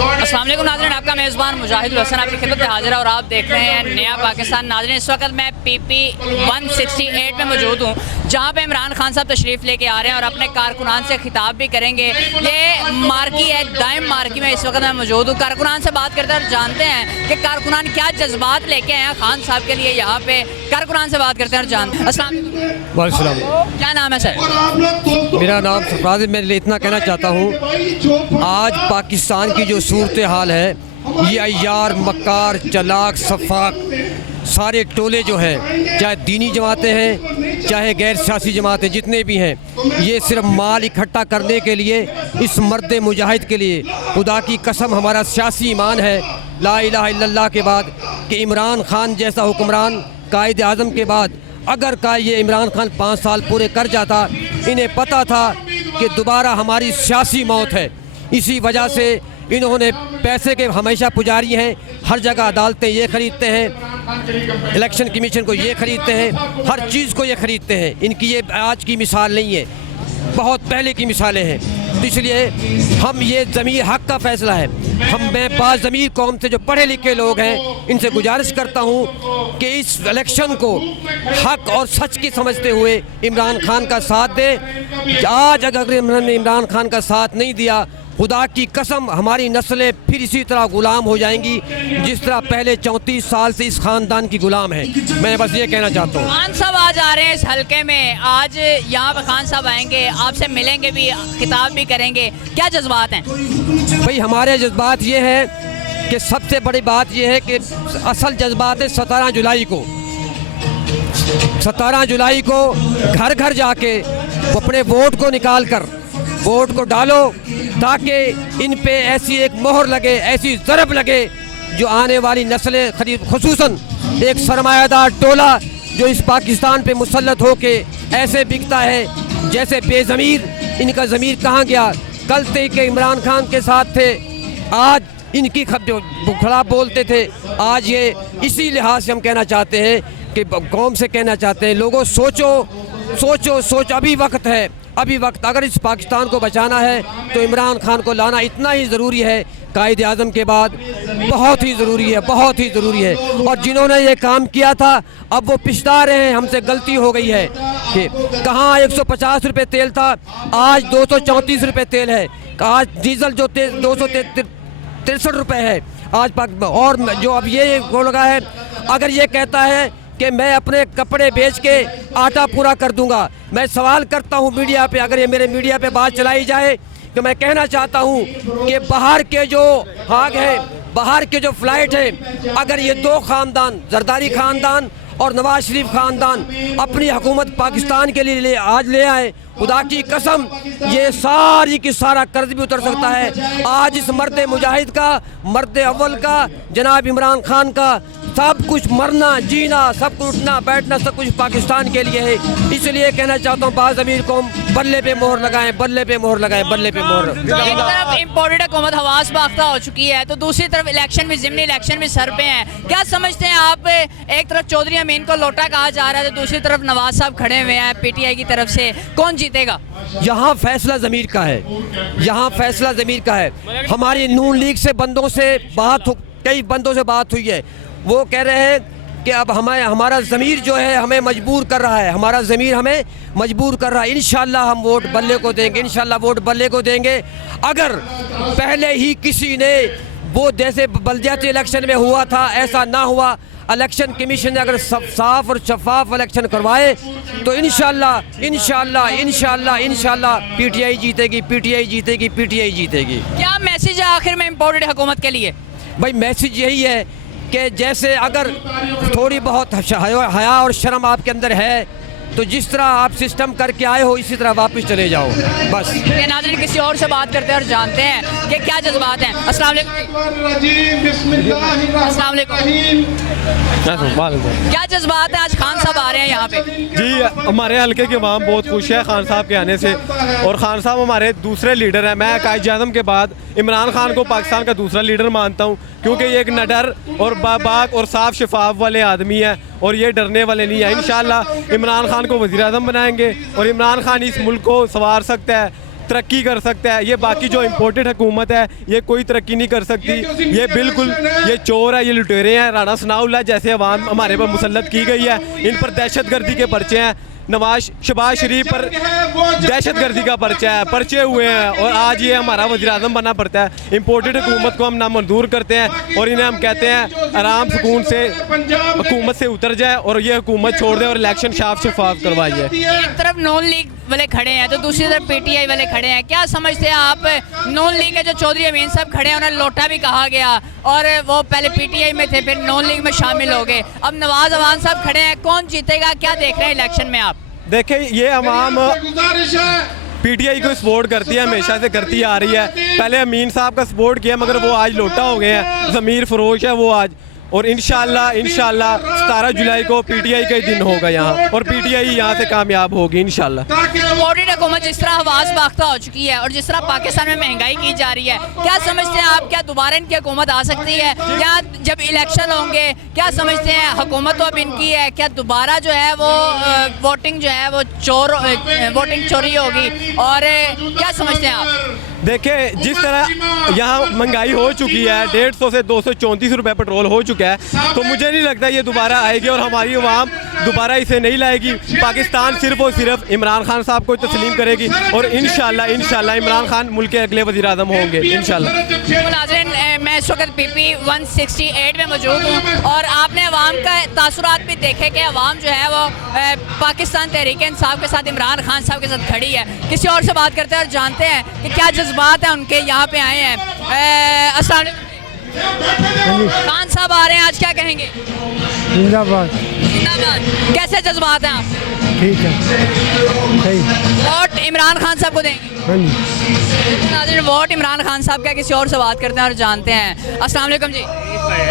अस्सलाम वालेकुम नाज़रीन, आपका मेज़बान मुजाहिद हसन आपकी खिदमत में हाजिर है और आप देख रहे हैं नया पाकिस्तान। नाज़रीन, इस वक्त मैं PP 168 में मौजूद हूँ, जहाँ पे इमरान खान साहब तशरीफ़ लेके आ रहे हैं और अपने कारकुनान से खिताब भी करेंगे। ये मार्की है, दाइम मार्की में इस वक्त मैं मौजूद हूँ। कारकुनान से बात करते हैं और जानते हैं कि कारकुनान क्या जज्बात लेके आए हैं खान साहब के लिए यहाँ पे। कारकुनान से बात करते हैं और जानते हैं। अस्सलाम वालेकुम, क्या नाम है सर? मेरा नाम सरफराज है। मैं इतना कहना चाहता हूँ, आज पाकिस्तान की जो सूरत हाल है, ये अय्यार, मक्कार, चलाक, सफाक सारे टोले जो हैं, चाहे दीनी जमातें हैं चाहे गैर सियासी जमातें जितने भी हैं, ये सिर्फ माल इकट्ठा करने के लिए, इस मर्द मुजाहिद के लिए खुदा की कसम हमारा सियासी ईमान है ला इलाहा इल्लल्लाह के बाद कि इमरान खान जैसा हुक्मरान कायद आज़म के बाद अगर का ये इमरान खान 5 साल पूरे कर जाता, इन्हें पता था कि दोबारा हमारी सियासी मौत है। इसी वजह से इन्होंने पैसे के हमेशा पुजारी हैं, हर जगह अदालतें ये ख़रीदते हैं, इलेक्शन कमीशन को ये ख़रीदते हैं, हर चीज़ को ये ख़रीदते हैं। इनकी ये आज की मिसाल नहीं है, बहुत पहले की मिसालें हैं। तो इसलिए हम ये ज़मीर हक़ का फ़ैसला है। मैं बाज़मीर कौम से जो पढ़े लिखे लोग हैं, इनसे गुजारिश करता हूँ कि इस इलेक्शन को हक़ और सच की समझते हुए इमरान खान का साथ दें। आज अगर इन्होंने इमरान खान का साथ नहीं दिया, खुदा की कसम हमारी नस्लें फिर इसी तरह ग़ुलाम हो जाएंगी जिस तरह पहले 34 साल से इस ख़ानदान की ग़ुलाम है। मैं बस ये कहना चाहता हूँ। खान साहब आज आ रहे हैं इस हलके में, आज यहाँ पर खान साहब आएंगे, आपसे मिलेंगे भी, खिताब भी करेंगे, क्या जज्बात हैं? भाई हमारे जज्बात ये हैं कि सबसे बड़ी बात ये है कि असल जज्बात है 17 जुलाई को। 17 जुलाई को घर घर जाके अपने वोट को निकाल कर वोट को डालो, ताकि इन पे ऐसी एक मोहर लगे, ऐसी ज़रब लगे जो आने वाली नस्लें खुसूसन एक सरमायादार टोला जो इस पाकिस्तान पे मुसल्लत होके ऐसे बिकता है जैसे बेज़मीर। इनका ज़मीर कहाँ गया? कल तक के इमरान खान के साथ थे, आज इनकी खिलाफ बोलते थे। आज ये इसी लिहाज से हम कहना चाहते हैं कि कौम से कहना चाहते हैं, लोगों सोचो, अभी वक्त है, अभी वक्त। अगर इस पाकिस्तान को बचाना है तो इमरान खान को लाना इतना ही ज़रूरी है, कायद आज़म के बाद बहुत ही ज़रूरी है, बहुत ही ज़रूरी है। और जिन्होंने ये काम किया था अब वो पछता रहे हैं, हमसे गलती हो गई है कि कहाँ 150 रुपये तेल था, आज 234 रुपये तेल है। आज डीजल जो 263 रुपये है आज और जो अब ये हो लगा है, अगर ये कहता है कि मैं अपने कपड़े बेच के आटा पूरा कर दूंगा। मैं सवाल करता हूं मीडिया पे, अगर ये मेरे मीडिया पे बात चलाई जाए तो मैं कहना चाहता हूं कि बाहर के जो हाग है, बाहर के जो फ्लाइट है, अगर ये 2 ख़ानदान, जरदारी ख़ानदान और नवाज शरीफ ख़ानदान अपनी हुकूमत पाकिस्तान के लिए आज ले आए, खुदा की कसम ये सारी की सारा कर्ज भी उतर सकता है। आज इस मर्द मुजाहिद का, मर्द अव्वल का, जनाब इमरान खान का सब कुछ, मरना जीना, सब कुछ उठना बैठना, सब कुछ पाकिस्तान के लिए है। इसलिए कहना चाहता हूँ बाज़मीर कौम बल्ले पे मोहर लगाएं, बल्ले पे मोहर लगाएं, बल्ले पे मोहर। एक तरफ इम्पोर्टेड हुकूमत हवास बाख्ता हो चुकी है तो दूसरी तरफ इलेक्शन भी, ज़िमनी इलेक्शन भी सर पे हैं। क्या समझते हैं आप? एक तरफ चौधरी अमीन को लोटा कहा जा रहा है तो दूसरी तरफ नवाज साहब खड़े हुए हैं PTI की तरफ से, कौन जीतेगा? यहाँ फैसला ज़मीर का है, यहाँ फैसला ज़मीर का है। हमारी नून लीग से बंदों से कई बंदों से बात हुई है, वो कह रहे हैं कि अब हमारा ज़मीर जो है हमें मजबूर कर रहा है, हमारा ज़मीर हमें मजबूर कर रहा है। इंशाअल्लाह हम वोट बल्ले को देंगे, इंशाअल्लाह वोट बल्ले को देंगे। अगर पहले ही किसी ने वो जैसे बल्दियाती इलेक्शन में हुआ था ऐसा ना हुआ, इलेक्शन कमीशन ने अगर साफ और शफाफ इलेक्शन करवाए तो इंशाअल्लाह PTI जीतेगी, PTI जीतेगी, PTI जीतेगी। क्या मैसेज है आखिर में इम्पोर्टेड हुकूमत के लिए? भाई मैसेज यही है कि जैसे अगर थोड़ी बहुत हया और शर्म आपके अंदर है तो जिस तरह आप सिस्टम करके आए हो इसी तरह वापस चले जाओ बस। नाज़रीन, किसी और से बात करते हैं और जानते हैं कि क्या जज्बात हैं। अस्सलाम वालेकुम, क्या जज्बात है? आज खान साहब आ रहे हैं यहाँ पे। जी, हमारे हल्के के इमाम बहुत खुश है खान साहब के आने से, और खान साहब हमारे दूसरे लीडर हैं। मैं कायद आज़म के बाद इमरान खान को पाकिस्तान का दूसरा लीडर मानता हूँ, क्योंकि ये एक नडर और बाबाक और साफ शफाफ वाले आदमी है और ये डरने वाले नहीं है। इंशाअल्लाह इमरान खान को वज़ीर आज़म बनाएंगे और इमरान खान इस मुल्क को संवार सकता है। तरक्की कर सकता है। ये बाकी जो इम्पोर्टेड हुकूमत है ये कोई तरक्की नहीं कर सकती। ये बिल्कुल ये चोर है, ये लुटेरे हैं। राणा सनाउल्लाह जैसे अवाम हमारे पर मुसल्लत की गई है, इन पर दहशतगर्दी के पर्चे हैं। शहबाज शरीफ पर दहशतगर्दी का पर्चा है, पर्चे हुए हैं और आज ये हमारा वज़ीर-ए-आज़म बनना पड़ता है। इम्पोर्टेड हुकूमत को हम नामंजूर करते हैं और इन्हें हम कहते हैं आराम सुकून से हुकूमत से उतर जाए और ये हुकूमत छोड़ दे और इलेक्शन साफ शफाफ करवाइए। एक तरफ नॉन लीग वाले खड़े हैं तो दूसरी तरफ पीटीआई वाले खड़े हैं, क्या समझते हैं आप? नॉन लीग के जो चौधरी अमीन साहब खड़े हैं उन्हें लोटा भी कहा गया और वो पहले पीटीआई में थे, फिर नॉन लीग में शामिल हो गए। अब नवाज अवान साहब खड़े हैं, कौन जीतेगा, क्या देख रहे हैं इलेक्शन में आप? देखें, ये अवाम पीटीआई को सपोर्ट करती है, हमेशा से करती आ रही है। पहले अमीन साहब का सपोर्ट किया मगर वो आज लोटा हो गए हैं, ज़मीर फरोश है वो आज। और इंशाल्लाह 17 जुलाई को पीटीआई का ही दिन होगा यहाँ और पीटीआई यहाँ से कामयाब होगी इंशाल्लाह। इम्पोर्टेड हुकूमत जिस तरह आवाज़ बाख्ता हो चुकी है और जिस तरह पाकिस्तान में महंगाई की जा रही है, क्या समझते हैं आप, क्या दोबारा इनकी हुकूमत आ सकती है? क्या जब इलेक्शन होंगे क्या समझते हैं, हुकूमत तो अब इनकी है, क्या दोबारा जो है वो वोटिंग जो है वो वोटिंग चोरी होगी? और क्या समझते हैं आप? देखें, जिस तरह यहाँ महंगाई हो चुकी है, 150 से 234 रुपये पेट्रोल हो चुका है, तो मुझे नहीं लगता ये दोबारा आएगी और हमारी अवाम दोबारा इसे नहीं लाएगी। पाकिस्तान सिर्फ और सिर्फ इमरान खान साहब को तस्लीम करेगी और इंशाल्लाह इमरान खान मुल्क के अगले वज़ीर-ए-आज़म होंगे इंशाल्लाह। नाज़रीन, मैं इस वक्त PP 168 में मौजूद हूँ और आपने अवाम का तासुरात भी देखे कि अवाम जो है वो पाकिस्तान तहरीक इंसाफ के साथ इमरान खान साहब के साथ खड़ी है। किसी और से बात करते हैं और जानते हैं कि क्या जज्बात है उनके, यहाँ पे आए हैं। अस्सलाम वालेकुम। खान साहब आ रहे हैं, आज क्या कहेंगे? जिंदाबाद। जिंदाबाद। कैसे जज्बात हैं आप? ठीक है, सही। वोट इमरान खान साहब को देंगे? हाँ जी। नाज़रीन, वोट इमरान खान साहब का, किसी और से बात करते हैं और जानते हैं। अस्सलाम वालेकुम जी।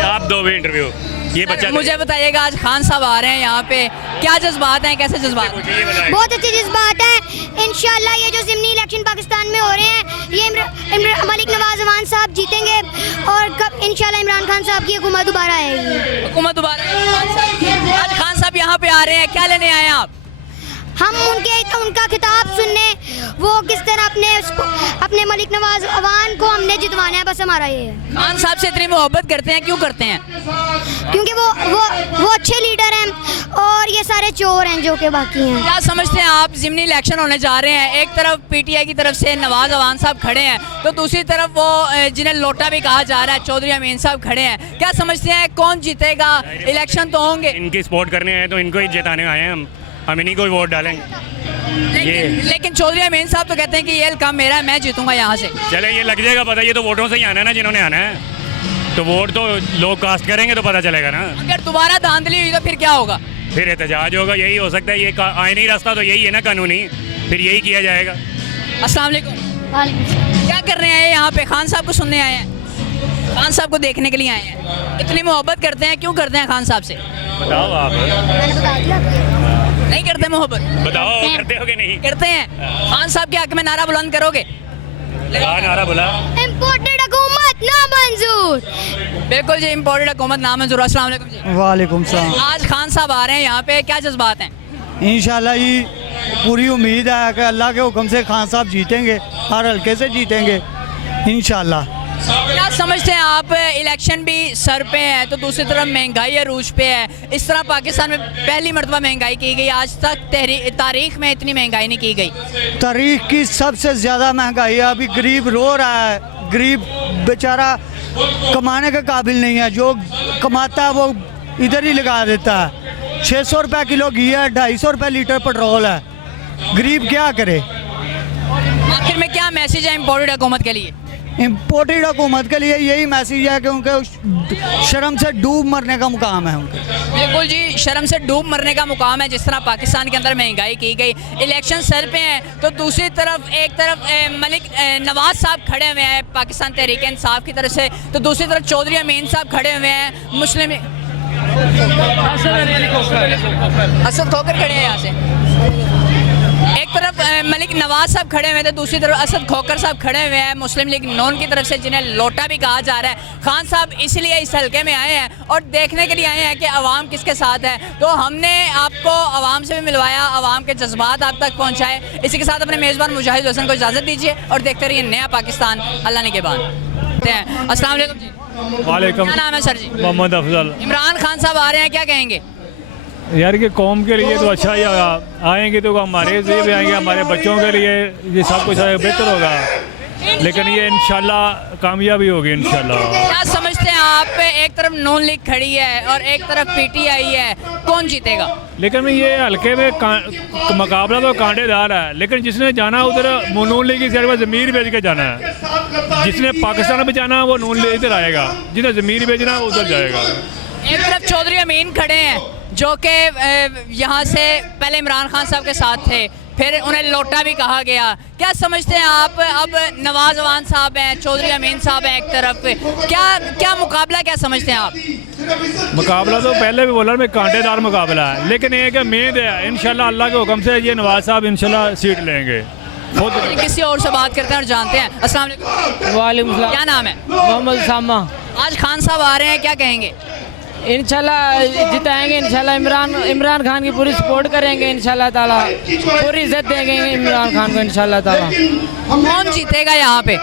आप दो भी इंटरव्यू ये बच्चा मुझे बताइएगा, आज खान साहब आ रहे हैं यहाँ पे, क्या जज्बात हैं, कैसे जज्बात? बहुत अच्छे जज्बात हैं। इंशाल्लाह ये जो ज़िमनी इलेक्शन पाकिस्तान में हो रहे हैं ये मलिक नवाज अवान साहब जीतेंगे और कब इंशाल्लाह इमरान खान साहब की हुकूमत दोबारा आएगी। हुकूमत दोबारा खान साहब की। आज खान साहब यहाँ पे आ रहे हैं, क्या लेने आए हैं आप? हम उनका खिताब सुनने, वो किस तरह अपने मलिक नवाज अवान को हमने जितवाना है, बस हमारा ये है। खान साहब से इतनी मोहब्बत करते हैं, क्यों करते हैं? क्योंकि वो अच्छे लीडर हैं और ये सारे चोर हैं जो कि बाकी हैं। क्या समझते हैं आप, ज़िमनी इलेक्शन होने जा रहे हैं, एक तरफ पीटीआई की तरफ से नवाज अवान साहब खड़े हैं तो दूसरी तरफ वो जिन्हें लोटा भी कहा जा रहा है चौधरी अमीन साहब खड़े हैं, क्या समझते हैं कौन जीतेगा? इलेक्शन तो होंगे, इनकी सपोर्ट करने आए तो इनको ही जिताने आए हैं हम इन्हीं को ही वोट डालेंगे। लेकिन चौधरी अमीन साहब तो कहते हैं कि ये काम मेरा है, मैं जीतूंगा यहाँ से। चले, ये लग जाएगा पता, ये तो वोटों से ही आना है ना, जिन्होंने आना है तो वोट तो लोग कास्ट करेंगे तो पता चलेगा ना। अगर दोबारा धांधली हुई तो फिर क्या होगा? फिर एहतजाज होगा, यही हो सकता है। ये आईनी रास्ता तो यही है ना, कानूनी, फिर यही किया जाएगा। अस्सलाम वालेकुम। क्या कर रहे हैं यहाँ पे? खान साहब को सुनने आए हैं, खान साहब को देखने के लिए आए हैं। इतनी मोहब्बत करते हैं, क्यों करते हैं खान साहब से? बताओ आप, नहीं करते मोहब्बत? बताओ करते हो कि नहीं करते हैं। खान साहब के हक में नारा बुलंद करोगे? नारा बोला, इम्पोर्टेड हुकूमत ना मंजूर। बिल्कुल जी, इम्पोर्टेड हुकूमत नामंजूर। अस्सलाम वालेकुम जी। वालेकुम सलाम। आज खान साहब आ रहे हैं यहाँ पे, क्या जज्बात हैं? इंशाल्लाह ये पूरी उम्मीद है कि अल्लाह के हुक्म से खान साहब जीतेंगे, हर हल्के से जीतेंगे इंशाल्लाह। क्या समझते हैं आप, इलेक्शन भी सर पे है तो दूसरी तरफ महंगाई अरूज पे है, इस तरह पाकिस्तान में पहली मरतबा महंगाई की गई, आज तक तारीख में इतनी महंगाई नहीं की गई। तारीख की सबसे ज़्यादा महंगाई है, अभी गरीब रो रहा है, गरीब बेचारा कमाने के काबिल नहीं है, जो कमाता है वो इधर ही लगा देता है। 600 रुपये किलो घी है, 250 रुपये लीटर पेट्रोल है, गरीब क्या करे? आखिर में क्या मैसेज है इम्पोर्टेड हुकूमत के लिए? इम्पोर्टेड हुकूमत के लिए यही मैसेज है कि उनके शर्म से डूब मरने का मुकाम है उनके। बिल्कुल जी, शर्म से डूब मरने का मुकाम है। जिस तरह पाकिस्तान के अंदर महंगाई की गई, इलेक्शन सर पे हैं तो दूसरी तरफ एक तरफ मलिक नवाज साहब खड़े हुए हैं पाकिस्तान तहरीक इंसाफ की तरफ से, तो दूसरी तरफ चौधरी अमीन साहब खड़े हुए हैं मुस्लिम असद होकर खड़े हैं यहाँ से। एक एक तरफ मलिक नवाज साहब खड़े हुए थे, दूसरी तरफ असद खोकर साहब खड़े हुए हैं मुस्लिम लीग नून की तरफ से, जिन्हें लोटा भी कहा जा रहा है। खान साहब इसलिए इस हल्के में आए हैं और देखने के लिए आए हैं कि अवाम किसके साथ है। तो हमने आपको अवाम से भी मिलवाया, अवाम के जज्बात आप तक पहुँचाए। इसी के साथ अपने मेज़बान मुजाहिद हसन को इजाज़त दीजिए और देखते रहिए नया पाकिस्तान, अल्लाह ने के बाद। अस्सलाम वालेकुम जी। वालेकुम। क्या नाम है सर जी? मोहम्मद अफजल। इमरान खान साहब आ रहे हैं, क्या कहेंगे? यार कि कौम के लिए तो अच्छा ही होगा, आएंगे तो हमारे लिए भी आएंगे, हमारे बच्चों के लिए ये सब कुछ बेहतर होगा, लेकिन ये इंशाल्लाह कामयाबी होगी इंशाल्लाह। क्या समझते हैं आप? एक तरफ नून लीग खड़ी है और एक तरफ पीटीआई है, कौन जीतेगा? लेकिन ये हल्के में मुकाबला तो कांटेदार है, लेकिन जिसने जाना उधर नून लीग की साइड में ज़मीर बेच के जाना है। जिसने पाकिस्तान में जाना वो नून लीग इधर आएगा, जिसने ज़मीर बेचना वो उधर जाएगा। एक तरफ चौधरी अमीन खड़े हैं जो कि यहाँ से पहले इमरान खान साहब के साथ थे, फिर उन्हें लोटा भी कहा गया। क्या समझते हैं आप? अब नवाज अवान साहब हैं, चौधरी अमीन साहब हैं एक तरफ, क्या मुकाबला क्या समझते हैं आप? मुकाबला तो पहले भी बोला मैं कांटेदार मुकाबला है, लेकिन एक उम्मीद है इंशाल्लाह अल्लाह के हुक्म से ये नवाज साहब इंशाल्लाह सीट लेंगे। किसी और से बात करते हैं और जानते हैं। अस्सलाम वालेकुम। वालेकुम सलाम। क्या नाम है? मोहम्मद सामा। आज खान साहब आ रहे हैं, क्या कहेंगे? इंशाल्लाह जिताएंगे, इंशाल्लाह इमरान खान की पूरी सपोर्ट करेंगे, इंशाल्लाह ताला पूरी इज्जत देंगे इमरान खान को इंशाल्लाह ताला। कौन जीतेगा यहाँ पे?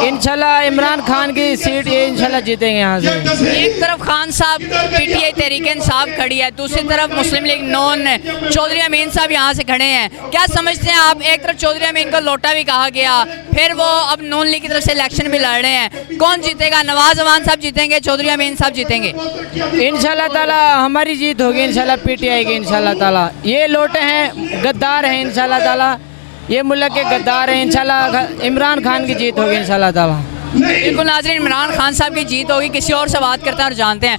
इंशाल्लाह इमरान खान की सीट ये इंशाल्लाह जीतेंगे यहाँ से। एक तरफ खान साहब पीटीआई तहरीक इंसाफ खड़ी है, दूसरी तरफ मुस्लिम लीग नून चौधरी अमीन साहब यहाँ से खड़े हैं। क्या समझते हैं आप? एक तरफ चौधरी अमीन को लोटा भी कहा गया, फिर वो अब नून लीग की तरफ से इलेक्शन भी लड़ रहे हैं, कौन जीतेगा? नवाज अवान साहब जीतेंगे, चौधरी अमीन साहब जीतेंगे? इंशाल्लाह ताला हमारी जीत होगी इंशाल्लाह पीटीआई की इंशाल्लाह ताला। ये लोटे हैं, गद्दार हैं इंशाल्लाह ताला, ये मुल्क के गद्दार हैं, इंशाल्लाह इमरान खान की जीत होगी इंशाल्लाह ताला। बिल्कुल नाज़रीन, इमरान खान साहब की जीत होगी। किसी और से बात करते हैं और जानते हैं।